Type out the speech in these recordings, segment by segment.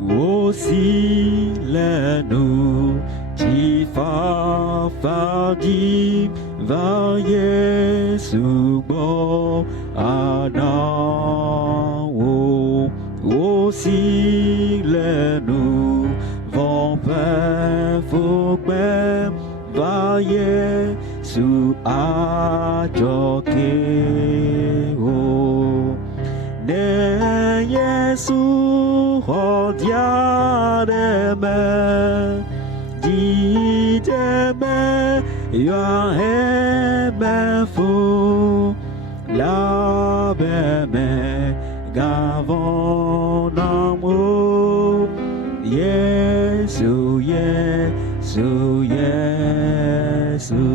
aussi les nous qui fardi va Yesu bo anao aussi les nous vont faire faut va Yesu a joke ne Yesu hodia de me di de me ya me fou la be me gavon amour Yesu Yesu Yesu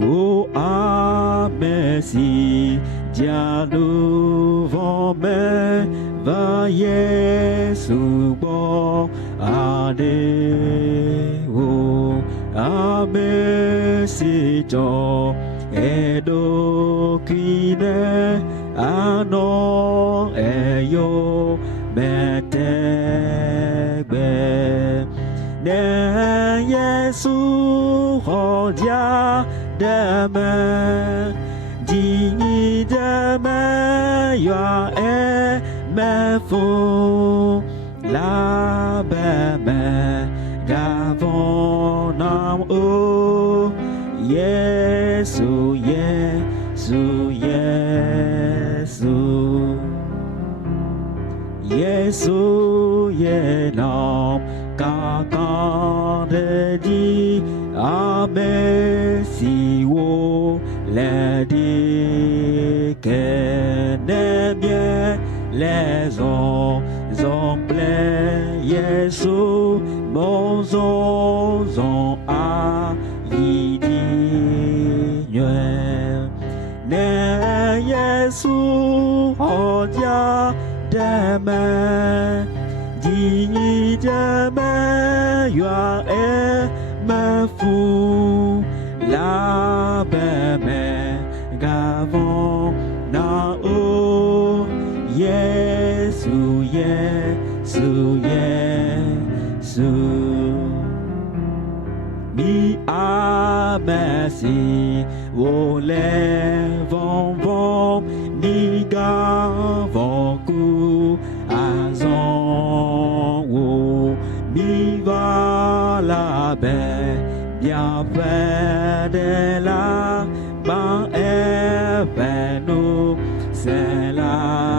oh ah merci Dia nous vont me va Yesu bo ade o ame si jo edo kine ano eyo metegbe ne Yesu hodia deme di deme ya me fou la be me gavon nam o Yesu Yesu Yesu Yesu ye nam kakan de di ame si wo le di que ne bien les hommes pleins Yesu mon zon a yidi ne Yesu odia deme di deme ya me fou la be me gavon na o Yesu Yesu Yesu mi a merci o le von ni gavon ku azon o mi va la be bien fait de la ban nous c'est la